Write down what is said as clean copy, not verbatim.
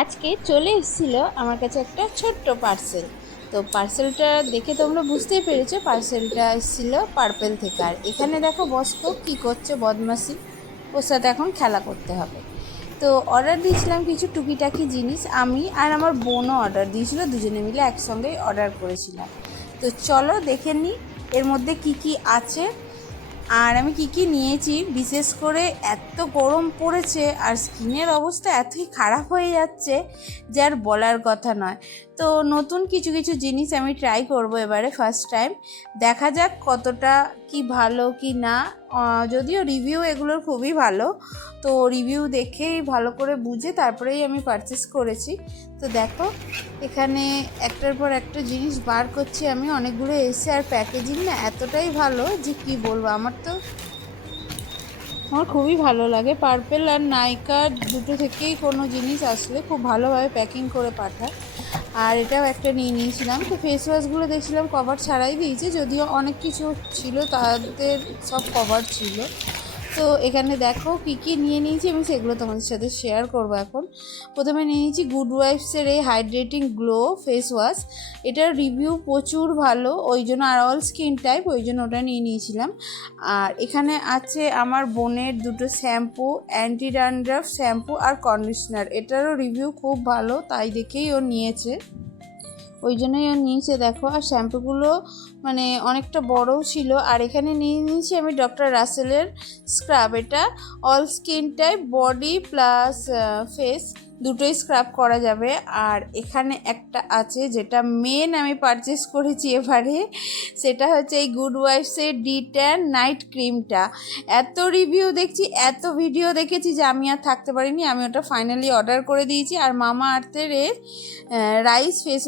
আজকে চলে এসেছিল আমার কাছে একটা ছোট্ট পার্সেল। তো পার্সেলটা দেখে তোমরা বুঝতেই পেরেছো, পার্সেলটা এসেছিল পার্পেল থেকে। আর এখানে দেখো বস্কো কী করছে, বদমাসি। ওর সাথে এখন খেলা করতে হবে। তো অর্ডার দিয়েছিলাম কিছু টুকিটাকি জিনিস, আমি আর আমার বোনও অর্ডার দিয়েছিল, দুজনে মিলে একসঙ্গেই অর্ডার করেছিলাম। তো চলো দেখে নিই এর মধ্যে কি কি আছে আর আমি কি কি নিয়েছি। বিশেষ করে এত গরম পড়েছে আর স্কিনের অবস্থা এতই খারাপ হয়ে যাচ্ছে যে আর বলার কথা নয়। তো নতুন কিছু কিছু জিনিস আমি ট্রাই করব এবারে ফার্স্ট টাইম। দেখা যাক কতটা কি ভালো কি না। যদিও রিভিউ এগুলোর খুবই ভালো, তো রিভিউ দেখেই ভালো করে বুঝে তারপরেই আমি পারচেস করেছি। তো দেখো এখানে একটার পর একটা জিনিস বার করছি আমি, অনেকগুলো এসে। আর প্যাকেজিং না এতটাই ভালো যে কি বলবো, আমার খুবই ভালো লাগে। পার্পেল আর নাইকা দুটো থেকেই কোনো জিনিস আসলে খুব ভালোভাবে প্যাকিং করে পাঠায়। আর এটাও একটা নিয়ে নিয়েছিলাম। তো ফেস ওয়াশগুলো দেখছিলাম কভার ছাড়াই দিয়েছে, যদিও অনেক কিছু ছিল তাদের সব কভার ছিল। তো এখানে দেখো কী কী নিয়ে নিয়েছি আমি, সেগুলো তোমাদের সাথে শেয়ার করবো এখন। প্রথমে নিয়ে নিয়েছি গুড ওয়াইফসের এই হাইড্রেটিং গ্লো ফেস ওয়াশ। এটার রিভিউ প্রচুর ভালো, ওই জন্য, আর অল স্কিন টাইপ, ওই জন্য ওটা নিয়ে নিয়েছিলাম। আর এখানে আছে আমার বোনের দুটো শ্যাম্পু, অ্যান্টি ড্যান্ড্রাফ শ্যাম্পু আর কন্ডিশনার। এটারও রিভিউ খুব ভালো, তাই দেখেই ও নিয়েছে, ওই জন্যই ও নিয়েছে। দেখো, আর শ্যাম্পুগুলো মানে অনেকটা বড়ও ছিল। আর এখানে নিয়ে নিয়েছি আমি ডক্টর রাসেলের স্ক্রাব। এটা all skin type, body plus face দুটোই স্ক্রাব করা যাবে। আর এখানে একটা আছে যেটা মেন আমি পারচেস করেছি এবারে, সেটা হচ্ছে এই গুড ওয়াইফসের ডি10 নাইট ক্রিমটা। এত রিভিউ দেখছি, এত ভিডিও দেখেছি যে আমি আর থাকতে পারিনি, আমি ওটা ফাইনালি অর্ডার করে দিয়েছি। আর মামা আর্থের রাইস ফেস